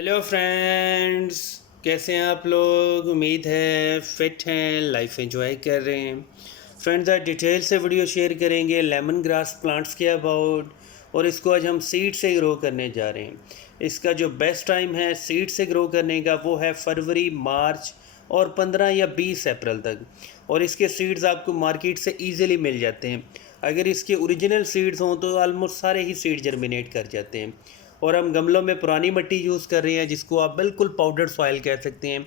Hello friends, कैसे हैं आप लोग। उम्मीद है फिट हैं, लाइफ एंजॉय कर रहे हैं। फ्रेंड्स, आज डिटेल से वीडियो शेयर करेंगे लेमन ग्रास प्लांट्स के अबाउट, और इसको आज हम सीड से ग्रो करने जा रहे हैं। इसका जो बेस्ट टाइम है सीड से ग्रो करने का वो है फरवरी, मार्च और 15 या 20 अप्रैल तक। और इसके सीड्स आपको मार्केट से ईजिली मिल जाते हैं। अगर इसके ओरिजिनल सीड्स हों तो ऑलमोस्ट सारे ही सीड जर्मिनेट कर जाते हैं। और हम गमलों में पुरानी मिट्टी यूज़ कर रहे हैं, जिसको आप बिल्कुल पाउडर सॉइल कह सकते हैं।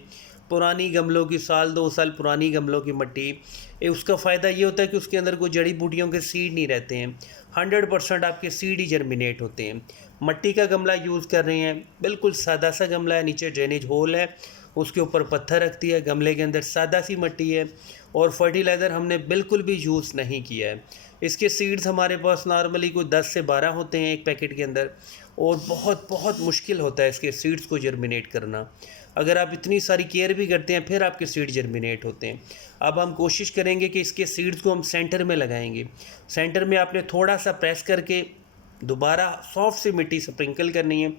पुरानी गमलों की, साल 2 साल पुरानी गमलों की मिट्टी, उसका फ़ायदा ये होता है कि उसके अंदर कोई जड़ी बूटियों के सीड नहीं रहते हैं। 100% आपके सीड ही जर्मिनेट होते हैं। मिट्टी का गमला यूज़ कर रहे हैं, बिल्कुल सादा सा गमला है, नीचे ड्रेनेज होल है, उसके ऊपर पत्थर रखती है, गमले के अंदर सादा सी मिट्टी है, और फर्टिलाइज़र हमने बिल्कुल भी यूज़ नहीं किया है। इसके सीड्स हमारे पास नॉर्मली कोई 10 से 12 होते हैं एक पैकेट के अंदर, और बहुत बहुत मुश्किल होता है इसके सीड्स को जर्मिनेट करना। अगर आप इतनी सारी केयर भी करते हैं फिर आपके सीड जर्मिनेट होते हैं। अब हम कोशिश करेंगे कि इसके सीड्स को हम सेंटर में लगाएंगे। सेंटर में आपने थोड़ा सा प्रेस करके दोबारा सॉफ्ट सी मिट्टी स्प्रिंकल करनी है,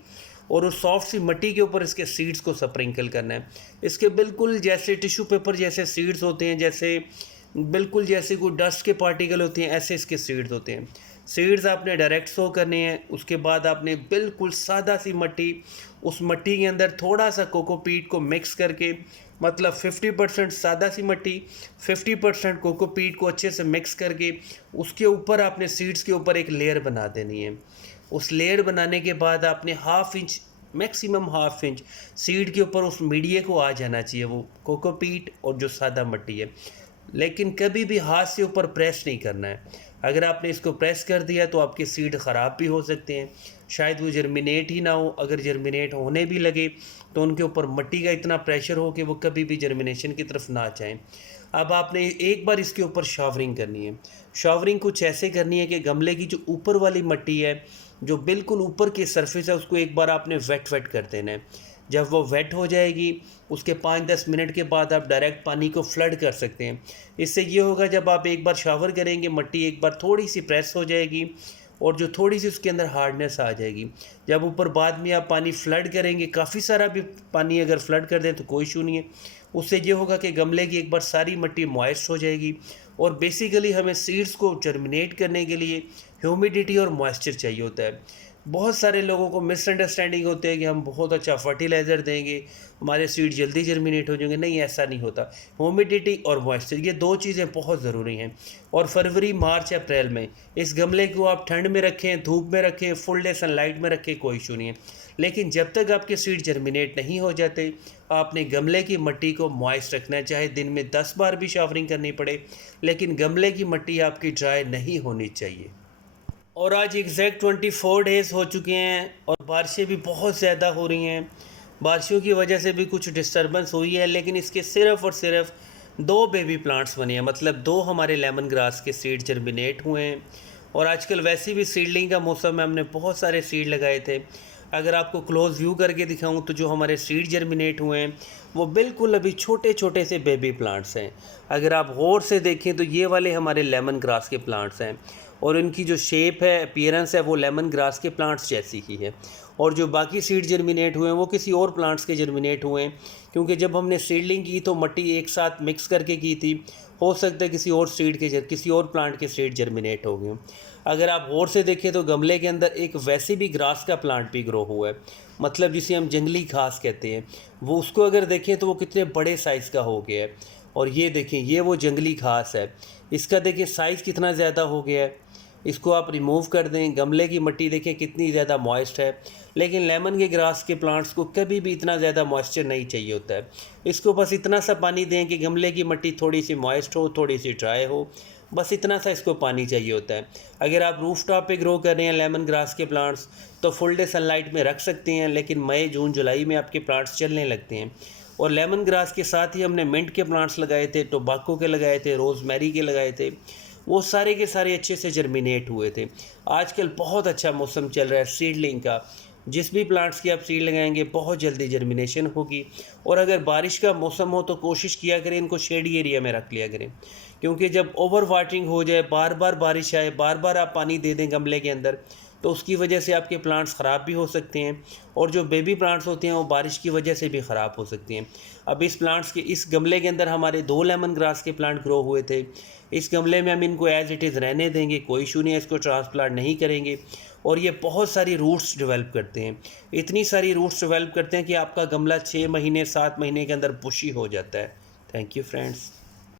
और उस सॉफ्ट सी मिट्टी के ऊपर इसके सीड्स को स्प्रिंकल करना है। इसके बिल्कुल जैसे टिश्यू पेपर जैसे सीड्स होते हैं, जैसे बिल्कुल जैसे कोई डस्ट के पार्टिकल होते हैं, ऐसे इसके सीड्स होते हैं। सीड्स आपने डायरेक्ट सो करने हैं। उसके बाद आपने बिल्कुल सादा सी मिट्टी, उस मिट्टी के अंदर थोड़ा सा कोकोपीट को मिक्स करके, मतलब 50% सादा सी मिट्टी, 50% कोकोपीट को अच्छे से मिक्स करके उसके ऊपर आपने सीड्स के ऊपर एक लेयर बना देनी है। उस लेयर बनाने के बाद आपने half inch, maximum half inch seed के ऊपर उस मीडिया को आ जाना चाहिए, वो कोकोपीट और जो सादा मिट्टी है। लेकिन कभी भी हाथ से ऊपर प्रेस नहीं करना है। अगर आपने इसको प्रेस कर दिया तो आपके सीड ख़राब भी हो सकते हैं, शायद वो जर्मिनेट ही ना हो। अगर जर्मिनेट होने भी लगे तो उनके ऊपर मिट्टी का इतना प्रेशर हो कि वो कभी भी जर्मिनेशन की तरफ ना जाएं। अब आपने एक बार इसके ऊपर शावरिंग करनी है। शावरिंग कुछ ऐसे करनी है कि गमले की जो ऊपर वाली मिट्टी है, जो बिल्कुल ऊपर की सरफेस है, उसको एक बार आपने वेट वेट कर देना है। जब वो वेट हो जाएगी उसके 5-10 मिनट के बाद आप डायरेक्ट पानी को फ्लड कर सकते हैं। इससे ये होगा, जब आप एक बार शावर करेंगे मिट्टी एक बार थोड़ी सी प्रेस हो जाएगी, और जो थोड़ी सी उसके अंदर हार्डनेस आ जाएगी। जब ऊपर बाद में आप पानी फ्लड करेंगे, काफ़ी सारा भी पानी अगर फ्लड कर दें तो कोई इशू नहीं है। उससे ये होगा कि गमले की एक बार सारी मिट्टी मॉइस्ट हो जाएगी। और बेसिकली हमें सीड्स को जर्मिनेट करने के लिए ह्यूमिडिटी और मॉइस्चर चाहिए होता है। बहुत सारे लोगों को मिसअंडरस्टैंडिंग होती है कि हम बहुत अच्छा फर्टिलाइज़र देंगे हमारे सीड जल्दी जर्मिनेट हो जाएंगे। नहीं, ऐसा नहीं होता। ह्यूमिडिटी और मॉइस्चर, ये दो चीज़ें बहुत ज़रूरी हैं। और फरवरी, मार्च, अप्रैल में इस गमले को आप ठंड में रखें, धूप में रखें, फुल डे सनलाइट में रखें, कोई इशू नहीं है। लेकिन जब तक आपके सीड जर्मिनेट नहीं हो जाते, आपने गमले की मिट्टी को मॉइस्ट रखना है। चाहे दिन में 10 बार भी शावरिंग करनी पड़े, लेकिन गमले की मिट्टी आपकी ड्राई नहीं होनी चाहिए। और आज एग्जैक्ट 24 डेज़ हो चुके हैं, और बारिशें भी बहुत ज़्यादा हो रही हैं। बारिशों की वजह से भी कुछ डिस्टर्बेंस हुई है, लेकिन इसके सिर्फ़ और सिर्फ 2 बेबी प्लांट्स बने हैं, मतलब 2 हमारे लेमन ग्रास के सीड जर्मिनेट हुए हैं। और आजकल वैसे भी सीडलिंग का मौसम है, हमने बहुत सारे सीड लगाए थे। अगर आपको क्लोज़ व्यू करके दिखाऊं तो जो हमारे सीड जर्मिनेट हुए हैं वो बिल्कुल अभी छोटे छोटे से बेबी प्लांट्स हैं। अगर आप गौर से देखें तो ये वाले हमारे लेमन ग्रास के प्लांट्स हैं, और इनकी जो शेप है, अपीयरेंस है, वो लेमन ग्रास के प्लांट्स जैसी ही है। और जो बाकी सीड जर्मिनेट हुए हैं वो किसी और प्लांट्स के जर्मिनेट हुए हैं, क्योंकि जब हमने सीडलिंग की तो मिट्टी एक साथ मिक्स करके की थी। हो सकता है किसी और सीड के किसी और प्लांट के सीड जर्मिनेट हो गए। अगर आप गौर से देखें तो गमले के अंदर एक वैसे भी ग्रास का प्लांट भी ग्रो हुआ है, मतलब जिसे हम जंगली घास कहते हैं। वो उसको अगर देखें तो वो कितने बड़े साइज़ का हो गया है। और ये देखें, ये वो जंगली घास है, इसका देखिए साइज़ कितना ज़्यादा हो गया है। इसको आप रिमूव कर दें। गमले की मिट्टी देखें कितनी ज़्यादा मॉइस्ट है। लेकिन लेमन के ग्रास के प्लांट्स को कभी भी इतना ज़्यादा मॉइस्चर नहीं चाहिए होता है। इसको बस इतना सा पानी दें कि गमले की मिट्टी थोड़ी सी मॉइस्ट हो, थोड़ी सी ड्राई हो, बस इतना सा इसको पानी चाहिए होता है। अगर आप रूफ टॉप पर ग्रो कर रहे हैं लेमन ग्रास के प्लांट्स तो फुल डे सनलाइट में रख सकते हैं, लेकिन मई, जून, जुलाई में आपके प्लांट्स चलने लगते हैं। और लेमन ग्रास के साथ ही हमने मिंट के प्लांट्स लगाए थे, टोबाको के लगाए थे, रोज़मेरी के लगाए थे। वो सारे के सारे अच्छे से जर्मिनेट हुए थे। आजकल बहुत अच्छा मौसम चल रहा है सीडलिंग का। जिस भी प्लांट्स की आप सीड लगाएंगे बहुत जल्दी जर्मिनेशन होगी। और अगर बारिश का मौसम हो तो कोशिश किया करें इनको शेडी एरिया में रख लिया करें, क्योंकि जब ओवर वाटरिंग हो जाए, बार बार बारिश आए, बार बार आप पानी दे दें गमले के अंदर, तो उसकी वजह से आपके प्लांट्स ख़राब भी हो सकते हैं, और जो बेबी प्लांट्स होते हैं वो बारिश की वजह से भी ख़राब हो सकती हैं। अब इस गमले के अंदर हमारे 2 लेमन ग्रास के प्लांट ग्रो हुए थे। इस गमले में हम इनको एज़ इट इज़ रहने देंगे, कोई इशू नहीं है, इसको ट्रांसप्लांट नहीं करेंगे। और ये बहुत सारी रूट्स डेवलप करते हैं, इतनी सारी रूट्स डेवलप करते हैं कि आपका गमला 6 महीने 7 महीने के अंदर बुशी हो जाता है। Thank you friends.